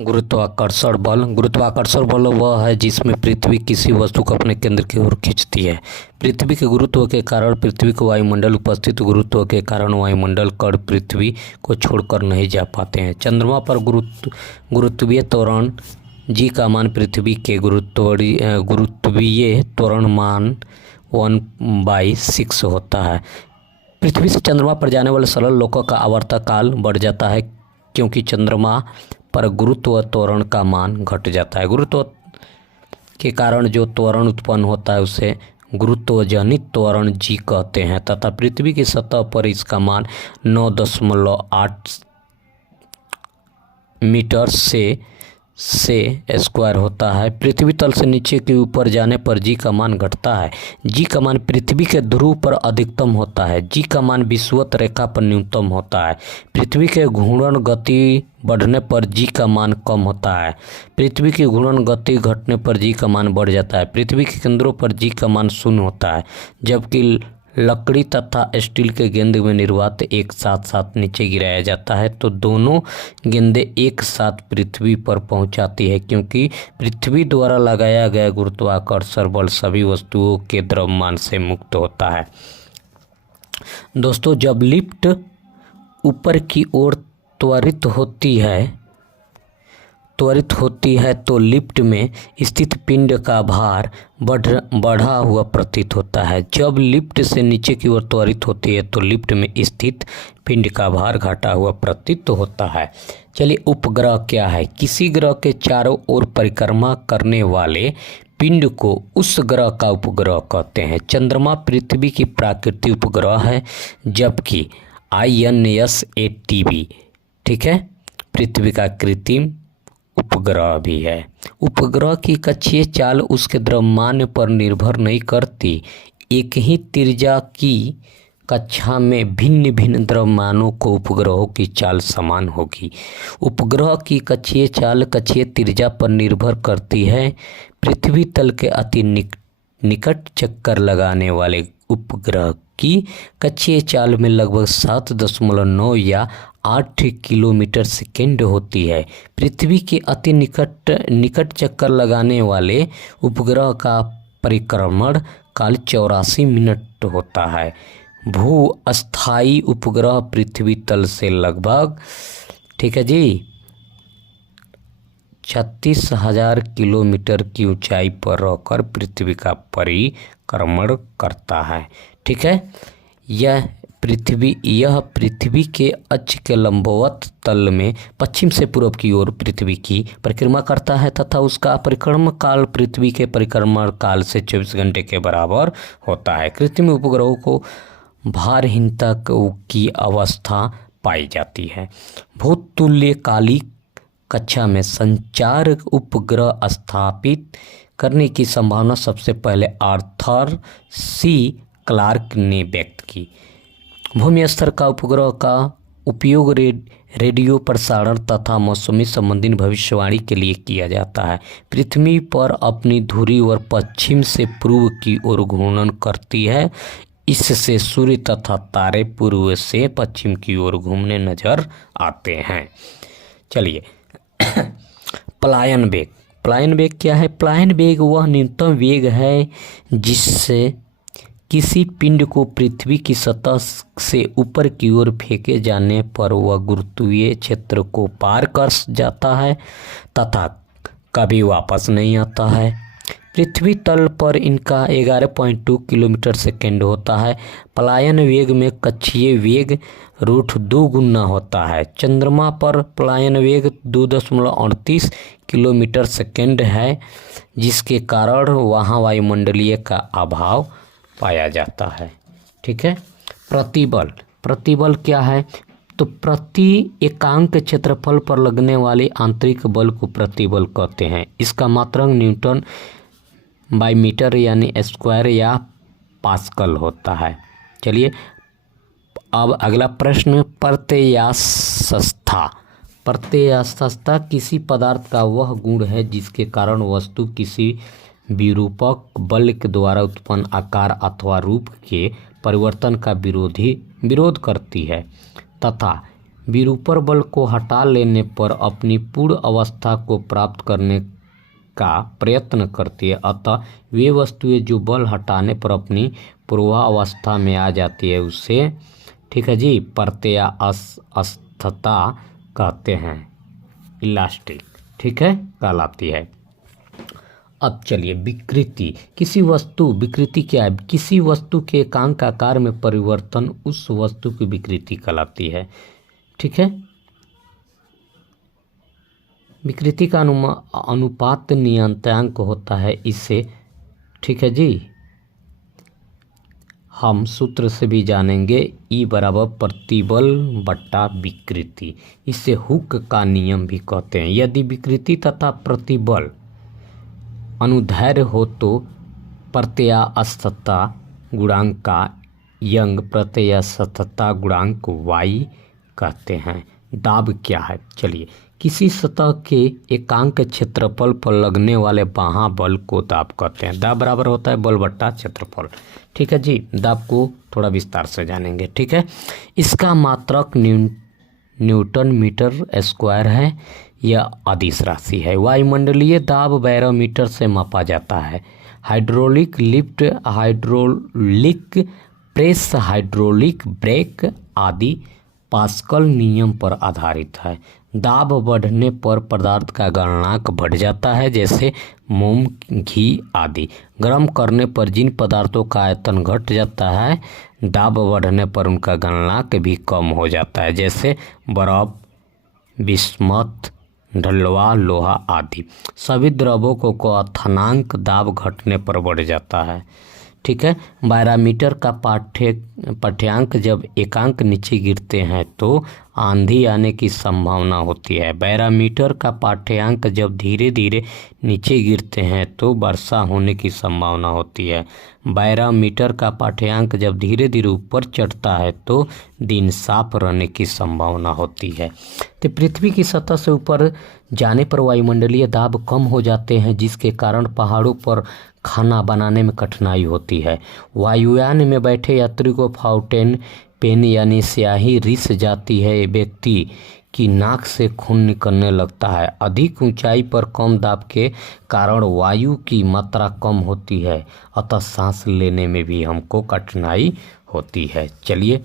गुरुत्वाकर्षण बल वह है जिसमें पृथ्वी किसी वस्तु को अपने केंद्र की ओर खींचती है। पृथ्वी के गुरुत्व के कारण पृथ्वी को वायुमंडल उपस्थित गुरुत्व के कारण वायुमंडल कण पृथ्वी को छोड़कर नहीं जा पाते हैं। चंद्रमा पर गुरुत्वीय त्वरण जी का मान पृथ्वी के गुरुत्वीय त्वरण मान 1/6 होता है। पृथ्वी से चंद्रमा पर जाने वाले सरल लोकों का आवर्तकाल बढ़ जाता है क्योंकि चंद्रमा पर गुरुत्व त्वरण का मान घट जाता है। गुरुत्व के कारण जो त्वरण उत्पन्न होता है उसे गुरुत्वजनित त्वरण जी कहते हैं तथा पृथ्वी की सतह पर इसका मान 9.8 मीटर से स्क्वायर होता है। पृथ्वी तल से नीचे के ऊपर जाने पर जी का मान घटता है। जी का मान पृथ्वी के ध्रुव पर अधिकतम होता है। जी का मान विषुवत रेखा पर न्यूनतम होता है। पृथ्वी के घूर्णन गति बढ़ने पर जी का मान कम होता है। पृथ्वी की घूर्णन गति घटने पर जी का मान बढ़ जाता है। पृथ्वी के केंद्रों पर जी का मान 0 होता है जबकि लकड़ी तथा स्टील के गेंद में निर्वात एक साथ नीचे गिराया जाता है तो दोनों गेंदें एक साथ पृथ्वी पर पहुंचाती है क्योंकि पृथ्वी द्वारा लगाया गया गुरुत्वाकर्षण बल सभी वस्तुओं के द्रव्यमान से मुक्त होता है। दोस्तों, जब लिफ्ट ऊपर की ओर त्वरित होती है तो लिफ्ट में स्थित पिंड का भार बढ़ा हुआ प्रतीत होता है। जब लिफ्ट से नीचे की ओर त्वरित होती है तो लिफ्ट में स्थित पिंड का भार घटा हुआ प्रतीत होता है। चलिए, उपग्रह क्या है? किसी ग्रह के चारों ओर परिक्रमा करने वाले पिंड को उस ग्रह का उपग्रह कहते हैं। चंद्रमा पृथ्वी की प्राकृतिक उपग्रह है जबकि INSATB पृथ्वी का कृत्रिम उपग्रह भी है। उपग्रह की कक्षीय चाल उसके द्रव्यमान पर निर्भर नहीं करती। एक ही त्रिज्या की कक्षा में भिन्न भिन्न द्रव्यमानों को उपग्रहों की चाल समान होगी। उपग्रह की कक्षीय चाल कक्षीय त्रिज्या पर निर्भर करती है। पृथ्वी तल के अति निकट चक्कर लगाने वाले उपग्रह की कक्षीय चाल में लगभग 7.9 या 8 किलोमीटर सेकेंड होती है। पृथ्वी के अति निकट चक्कर लगाने वाले उपग्रह का परिक्रमण काल 84 मिनट होता है। भू-अस्थायी उपग्रह पृथ्वी तल से लगभग 36,000 किलोमीटर की ऊंचाई पर रहकर पृथ्वी का परिक्रमण करता है। यह पृथ्वी के अक्ष के लंबवत तल में पश्चिम से पूर्व की ओर पृथ्वी की परिक्रमा करता है तथा उसका परिक्रमण काल पृथ्वी के परिक्रमण काल से 24 घंटे के बराबर होता है। कृत्रिम उपग्रहों को भारहीनता की अवस्था पाई जाती है। भूतुल्यकालिक कक्षा में संचार उपग्रह स्थापित करने की संभावना सबसे पहले आर्थर सी क्लार्क ने व्यक्त की। भूमि स्तर का उपग्रह का उपयोग रेडियो प्रसारण तथा मौसमी संबंधी भविष्यवाणी के लिए किया जाता है। पृथ्वी पर अपनी धुरी और पश्चिम से पूर्व की ओर घूर्णन करती है। इससे सूर्य तथा तारे पूर्व से पश्चिम की ओर घूमने नजर आते हैं। चलिए, पलायन वेग क्या है? पलायन वेग वह न्यूनतम वेग है जिससे किसी पिंड को पृथ्वी की सतह से ऊपर की ओर फेंके जाने पर वह गुरुत्वीय क्षेत्र को पार कर जाता है तथा कभी वापस नहीं आता है। पृथ्वी तल पर इनका 11.2 किलोमीटर सेकेंड होता है। पलायन वेग में कक्षीय वेग √2 गुना होता है। चंद्रमा पर पलायन वेग 2.38 किलोमीटर सेकेंड है जिसके कारण वहाँ वायुमंडलीय का अभाव पाया जाता है। प्रतिबल क्या है? तो प्रति एकांक क्षेत्रफल पर लगने वाले आंतरिक बल को प्रतिबल कहते हैं। इसका मात्रक न्यूटन बाई मीटर यानी स्क्वायर या पास्कल होता है। चलिए, अब अगला प्रश्न, प्रत्ययास्थता किसी पदार्थ का वह गुण है जिसके कारण वस्तु किसी विरूपक बल के द्वारा उत्पन्न आकार अथवा रूप के परिवर्तन का विरोध करती है तथा विरूपर बल को हटा लेने पर अपनी पूर्ण अवस्था को प्राप्त करने का प्रयत्न करती है। अतः वे वस्तुएं जो बल हटाने पर अपनी पूर्वावस्था में आ जाती है उसे, ठीक है जी, प्रत्ययास्थता कहते हैं, इलास्टिक, ठीक है, कहलाती है। अब चलिए विकृति। विकृति क्या है? किसी वस्तु के एकांक आकार में परिवर्तन उस वस्तु की विकृति कहलाती है, ठीक है। विकृति का अनुपात नियतांक होता है इससे, ठीक है जी, हम सूत्र से भी जानेंगे, E बराबर प्रतिबल बट्टा विकृति। इसे हुक का नियम भी कहते हैं। यदि विकृति तथा प्रतिबल अनुदैर्ध्य हो तो प्रत्ययास्थता गुणांक का यंग प्रत्ययास्थता गुणांक y कहते हैं। दाब क्या है? चलिए, किसी सतह के एकांक क्षेत्रफल पर लगने वाले महाबल को दाब कहते हैं। दाब बराबर होता है बल बट्टा क्षेत्रफल, ठीक है जी। दाब को थोड़ा विस्तार से जानेंगे, ठीक है। इसका मात्रक न्यूटन मीटर स्क्वायर है। यह अदिश राशि है। वायुमंडलीय दाब बैरोमीटर से मापा जाता है। Hydraulic lift, hydraulic press, hydraulic brake आदि पास्कल नियम पर आधारित है। दाब बढ़ने पर पदार्थ का गलनांक बढ़ जाता है, जैसे मोम, घी आदि। गर्म करने पर जिन पदार्थों का आयतन घट जाता है, दाब बढ़ने पर उनका गलनांक भी कम हो जाता है, जैसे बर्फ, बिस्मथ, ढलवा, लोहा आदि। सभी द्रवों को क्वथनांक दाब घटने पर बढ़ जाता है, ठीक है। बैरोमीटर का पाठ्यांक जब एकांक नीचे गिरते हैं तो आंधी आने की संभावना होती है। बैरोमीटर का पाठ्यांक जब धीरे धीरे नीचे गिरते हैं तो वर्षा होने की संभावना होती है। बैरोमीटर का पाठ्यांक जब धीरे धीरे ऊपर चढ़ता है तो दिन साफ रहने की संभावना होती है। तो पृथ्वी की सतह से ऊपर जाने पर वायुमंडलीय दाब कम हो जाते हैं, जिसके कारण पहाड़ों पर खाना बनाने में कठिनाई होती है। वायुयान में बैठे यात्री को फाउंटेन पेन यानी स्याही रिस जाती है। व्यक्ति की नाक से खून निकलने लगता है। अधिक ऊंचाई पर कम दाब के कारण वायु की मात्रा कम होती है, अतः सांस लेने में भी हमको कठिनाई होती है। चलिए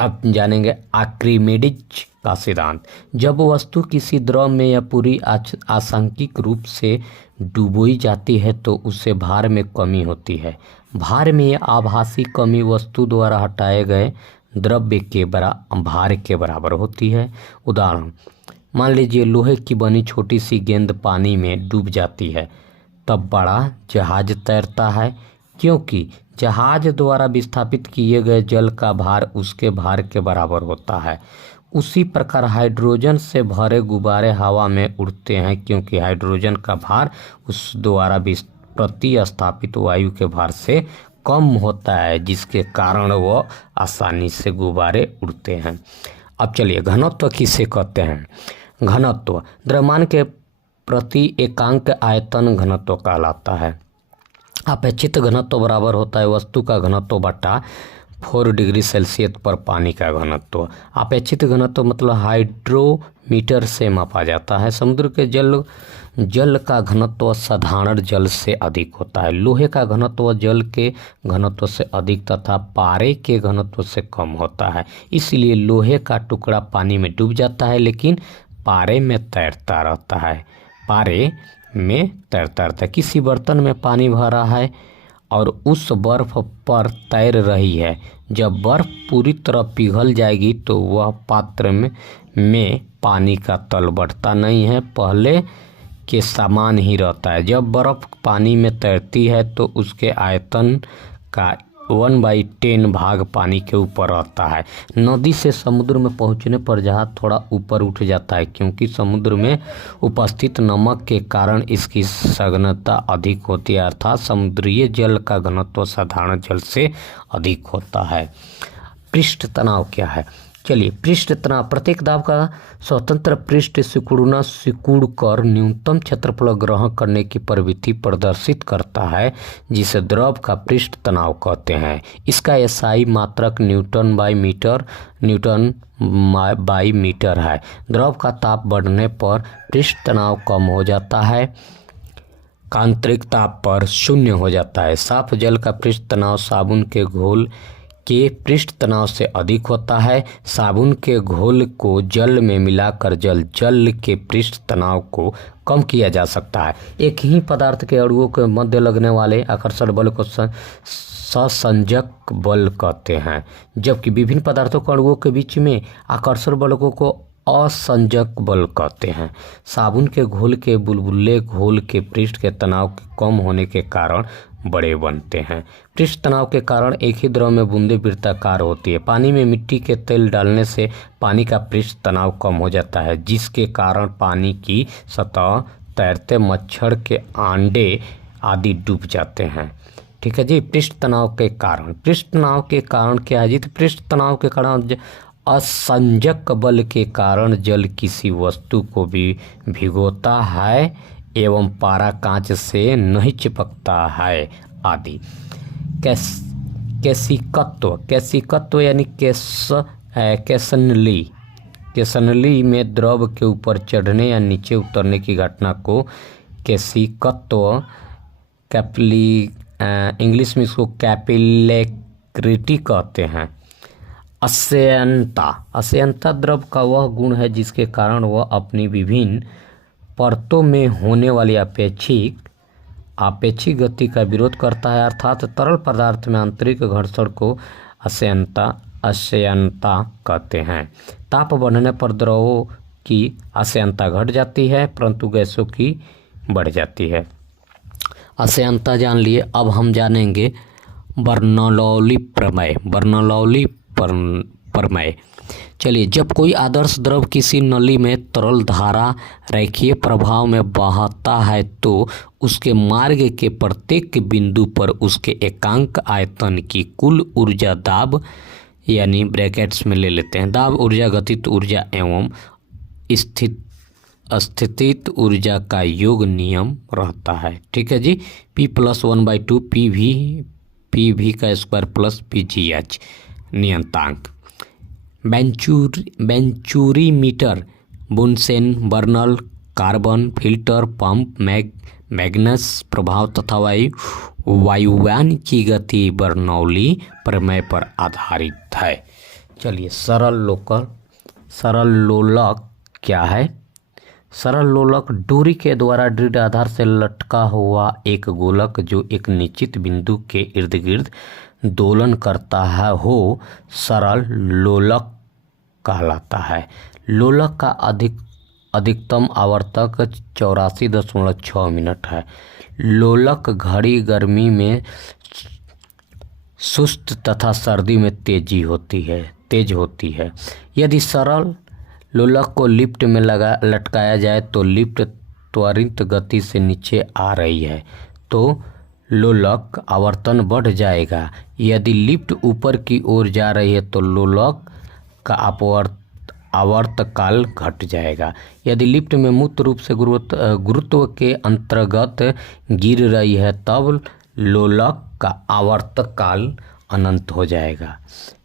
अब जानेंगे आर्किमिडीज का सिद्धांत। जब वस्तु किसी द्रव में या पूरी आंशिक रूप से डुबोई जाती है तो उससे भार में कमी होती है। भार में यह आभासी कमी वस्तु द्वारा हटाए गए द्रव्य के भार के बराबर होती है। उदाहरण, मान लीजिए लोहे की बनी छोटी सी गेंद पानी में डूब जाती है, तब बड़ा जहाज तैरता है, क्योंकि जहाज द्वारा विस्थापित किए गए जल का भार उसके भार के बराबर होता है। उसी प्रकार हाइड्रोजन से भरे गुब्बारे हवा में उड़ते हैं, क्योंकि हाइड्रोजन का भार उस द्वारा प्रतिस्थापित वायु के भार से कम होता है, जिसके कारण वह आसानी से गुब्बारे उड़ते हैं। अब चलिए घनत्व किसे कहते हैं? घनत्व द्रव्यमान के प्रति एकांक आयतन घनत्व कहलाता है। अपेक्षित घनत्व बराबर होता है वस्तु का घनत्व बटा 4 डिग्री सेल्सियस पर पानी का घनत्व। अपेक्षित घनत्व मतलब हाइड्रोमीटर से मापा जाता है। समुद्र के जल का घनत्व साधारण जल से अधिक होता है। लोहे का घनत्व जल के घनत्व से अधिक तथा पारे के घनत्व से कम होता है। इसलिए लोहे का टुकड़ा पानी में डूब जाता है, लेकिन पारे में तैरता रहता है। किसी बर्तन में पानी भरा है और उस बर्फ पर तैर रही है। जब बर्फ पूरी तरह पिघल जाएगी तो वह पात्र में पानी का तल बढ़ता नहीं है, पहले के समान ही रहता है। जब बर्फ पानी में तैरती है तो उसके आयतन का 1/10 भाग पानी के ऊपर रहता है। नदी से समुद्र में पहुंचने पर जहाज थोड़ा ऊपर उठ जाता है, क्योंकि समुद्र में उपस्थित नमक के कारण इसकी सघनता अधिक होती है, अर्थात समुद्रीय जल का घनत्व साधारण जल से अधिक होता है। पृष्ठ तनाव क्या है? चलिए, पृष्ठ तनाव। प्रत्येक दाब का स्वतंत्र पृष्ठ सिकुड़ कर न्यूनतम क्षेत्रफल ग्रहण करने की प्रवृत्ति प्रदर्शित करता है, जिसे द्रव का पृष्ठ तनाव कहते हैं। इसका एसआई मात्रक न्यूटन बाई मीटर है। द्रव का ताप बढ़ने पर पृष्ठ तनाव कम हो जाता है, आंतरिक ताप पर शून्य हो जाता है। साफ जल का पृष्ठ तनाव साबुन के घोल के पृष्ठ तनाव से अधिक होता है। साबुन के घोल को जल में मिलाकर जल के पृष्ठ तनाव को कम किया जा सकता है। एक ही पदार्थ के अणुओं के मध्य लगने वाले आकर्षण बल को सहसंजक बल कहते हैं, जबकि विभिन्न पदार्थों के अणुओं के बीच में आकर्षण बलों को असंजक बल कहते हैं। साबुन के घोल के बुलबुले घोल के पृष्ठ के तनाव के कम होने के कारण बड़े बनते हैं। पृष्ठ तनाव के कारण एक ही द्रव में बूंदें वृत्ताकार होती है। पानी में मिट्टी के तेल डालने से पानी का पृष्ठ तनाव कम हो जाता है, जिसके कारण पानी की सतह तैरते मच्छर के अंडे आदि डूब जाते हैं। ठीक है जी। पृष्ठ तनाव के कारण क्या है जी? तो पृष्ठ तनाव के कारण असंजक बल के कारण जल किसी वस्तु को भी भिगोता है एवं पारा कांच से नहीं चिपकता है आदि। कैसिकत्व यानी केसनली में द्रव के ऊपर चढ़ने या नीचे उतरने की घटना को कैसिकत्व इंग्लिश में इसको कैपिलैरिटी कहते हैं। अश्यंता द्रव का वह गुण है जिसके कारण वह अपनी विभिन्न परतों में होने वाली आपेक्षिक गति का विरोध करता है, अर्थात तरल पदार्थ में आंतरिक घर्षण को अश्यंता कहते हैं। ताप बढ़ने पर द्रवों की अश्यंता घट जाती है, परंतु गैसों की बढ़ जाती है। अश्यंता जान लिए। अब हम जानेंगे बर्नौली प्रमेय। चलिए, जब कोई आदर्श द्रव किसी नली में तरल धारा रेखीय प्रभाव में बहता है तो उसके मार्ग के प्रत्येक बिंदु पर उसके एकांक आयतन की कुल ऊर्जा दाब यानी ब्रैकेट्स में ले लेते हैं दाब ऊर्जा, गतित ऊर्जा एवं स्थितित ऊर्जा का योग नियम रहता है। ठीक है जी। P+1/2 PV का स्क्वायर प्लस PGH नियतांक। Venturimeter, Bunsen, burner, carbon filter, pump, Magnus प्रभाव तथा वायुयान की गति बर्नौली प्रमेय पर आधारित है। चलिए, सरल लोलक क्या है? सरल लोलक डोरी के द्वारा दृढ़ आधार से लटका हुआ एक गोलक जो एक निश्चित बिंदु के इर्द गिर्द दोलन करता है हो सरल लोलक कहलाता है। लोलक का अधिकतम आवर्तक 84.6 मिनट है। लोलक घड़ी गर्मी में सुस्त तथा सर्दी में तेज होती है। यदि सरल लोलक को लिफ्ट में लटकाया जाए तो लिफ्ट त्वरित गति से नीचे आ रही है तो लोलक आवर्तन बढ़ जाएगा। यदि लिफ्ट ऊपर की ओर जा रही है तो लोलक का आवर्तकाल घट जाएगा। यदि लिफ्ट में मुक्त रूप से गुरुत्व के अंतर्गत गिर रही है तब लोलक का आवर्तकाल अनंत हो जाएगा।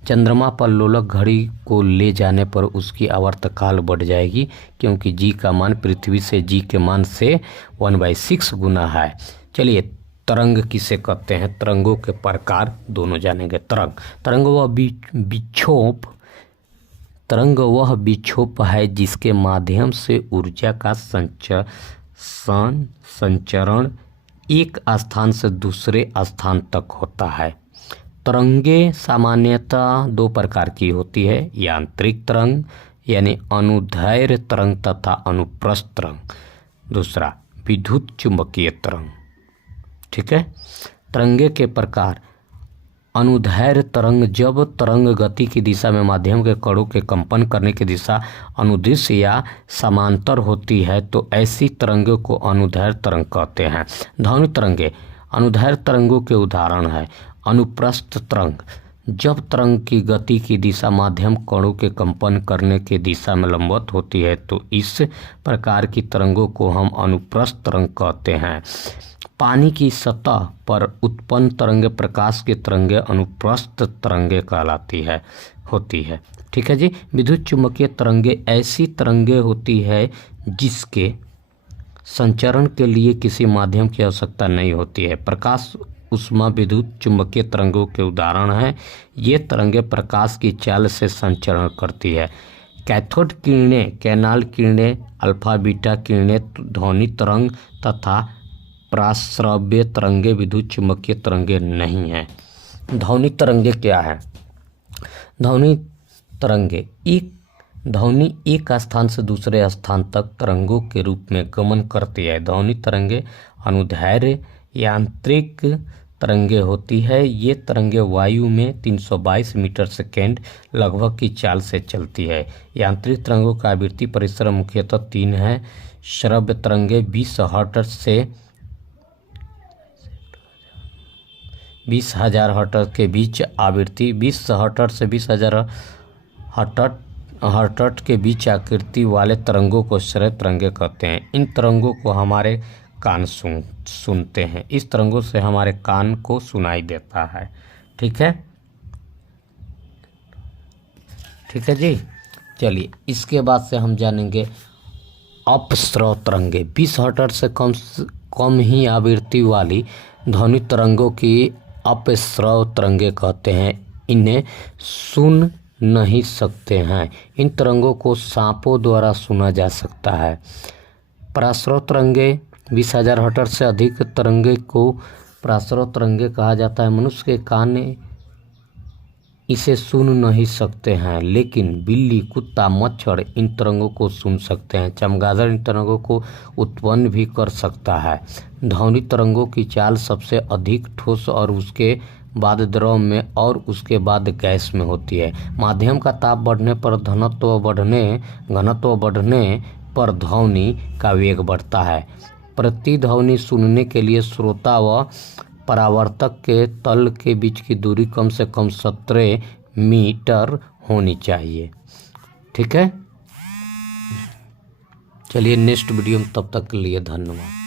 चंद्रमा पर लोलक घड़ी को ले जाने पर उसकी आवर्तकाल बढ़ जाएगी, क्योंकि जी का मान पृथ्वी से जी के मान से 1/6 गुना है। चलिए, तरंग किसे कहते हैं? तरंगों के प्रकार दोनों जानेंगे। तरंग वह विक्षोभ है जिसके माध्यम से ऊर्जा का संचरण एक स्थान से दूसरे स्थान तक होता है। तरंगे सामान्यतः दो प्रकार की होती है, यांत्रिक तरंग यानी अनुदैर्घ्य तरंग तथा अनुप्रस्थ तरंग। दूसरा विद्युत चुंबकीय तरंग। ठीक है। तरंगे के प्रकार। अनुदैर्घ्य तरंग, जब तरंग गति की दिशा में माध्यम के कणों के कंपन करने की दिशा अनुदिश या समांतर होती है तो ऐसी तरंगों को अनुदैर्घ्य तरंग कहते हैं। ध्वनि तरंगे अनुदैर्घ्य तरंगों के उदाहरण है। अनुप्रस्थ तरंग, जब तरंग की गति की दिशा माध्यम कणों के कंपन करने की दिशा में लंबवत होती है तो इस प्रकार की तरंगों को हम अनुप्रस्थ तरंग कहते हैं। पानी की सतह पर उत्पन्न तरंगे प्रकाश की तरंगे अनुप्रस्थ तरंगे कहलाती होती है। ठीक है जी। विद्युत चुम्बकीय तरंगे ऐसी तरंगे होती है जिसके संचरण के लिए किसी माध्यम की आवश्यकता नहीं होती है। प्रकाश ऊष्मा विद्युत चुम्बकीय तरंगों के उदाहरण हैं। ये तरंगे प्रकाश की चाल से संचरण करती है। कैथोड किरणें, कैनाल किरणें, अल्फा बीटा किरणें, ध्वनि तरंग तथा प्राश्रव्य तरंगे विद्युत चुम्बकीय तरंगे नहीं हैं। ध्वनि तरंगे क्या है? ध्वनि तरंगे ध्वनि एक स्थान से दूसरे स्थान तक तरंगों के रूप में गमन करती है। ध्वनि तरंगे अनुदैर्ध्य यांत्रिक तरंगे होती है। ये तरंगे वायु में 322 मीटर सेकेंड लगभग की चाल से चलती है। यांत्रिक तरंगों का आवृत्ति परिसर मुख्यतः 3 है। श्रव्य तरंगे 20,000 से 20,000 हर्ट्ज के बीच आवृत्ति 20,000 से 20,000 हर्ट्ज के बीच आकृति वाले तरंगों को श्रव्य तरंगे कहते हैं। इन तरंगों को हमारे कान सुनते हैं। इस तरंगों से हमारे कान को सुनाई देता है। ठीक है, ठीक है जी। चलिए इसके बाद से हम जानेंगे अपस्रव तरंगे। 20 हर्ट्ज से कम ही आवृत्ति वाली ध्वनि तरंगों की अपस्रव तरंगे कहते हैं। इन्हें सुन नहीं सकते हैं। इन तरंगों को सांपों द्वारा सुना जा सकता है। प्राश्रव तरंगे 20,000 हर्ट्ज से अधिक तरंगे को प्राश्रव तरंगे कहा जाता है। मनुष्य के कान इसे सुन नहीं सकते हैं, लेकिन बिल्ली, कुत्ता, मच्छर इन तरंगों को सुन सकते हैं। चमगादड़ इन तरंगों को उत्पन्न भी कर सकता है। ध्वनि तरंगों की चाल सबसे अधिक ठोस और उसके बाद द्रव में और उसके बाद गैस में होती है। माध्यम का ताप बढ़ने पर घनत्व बढ़ने पर ध्वनि का वेग बढ़ता है। प्रतिध्वनि सुनने के लिए श्रोता व परावर्तक के तल के बीच की दूरी कम से कम 17 मीटर होनी चाहिए। ठीक है, चलिए नेक्स्ट वीडियो में, तब तक के लिए धन्यवाद।